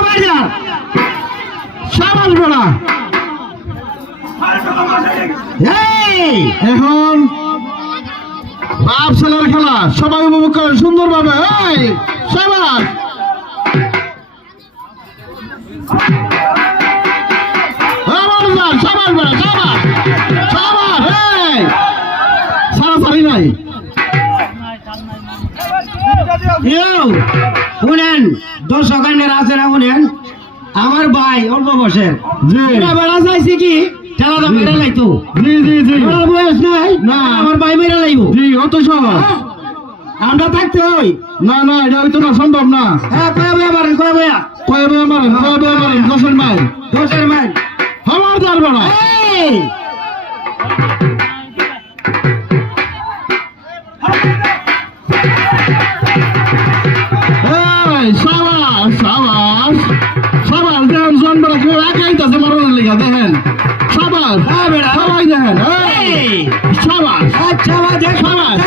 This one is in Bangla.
খবরদার সাবাস বেড়া এই এখন বাপ ছেলের খেলা সবাই উপভোগ করে সুন্দরভাবে এই সাবাস সাবাস বেড়া সাবাস সাবাস এই সারাসারি নাই শুনেন দর্শক আছে না শুনেন আমার ভাই অল্প বয়সের জি বেড়া চাইছে কি ঠেলাটা মেরে লাইতো জি জি জি আমার বয়স নাই না। আমার ভাই মেরে লাইব জি অত সহজ আমরা থাকতে হই না না এটা হইতো না সম্ভব না হ্যাঁ কয়া বয়া মারেন কয়া বয়া কয়বে আমার দশের মাইল দশের মাইল আমার যার বেড়া এই এই সাবাস সাবাস সাবাস দেখেন জন বেড়া কেউ একাই তাছে মারানোর লেগে দেখেন সাবাস হ্যাঁ বেড়া সবাই দেখেন এই সাবাস আচ্ছা বাজে সাবাস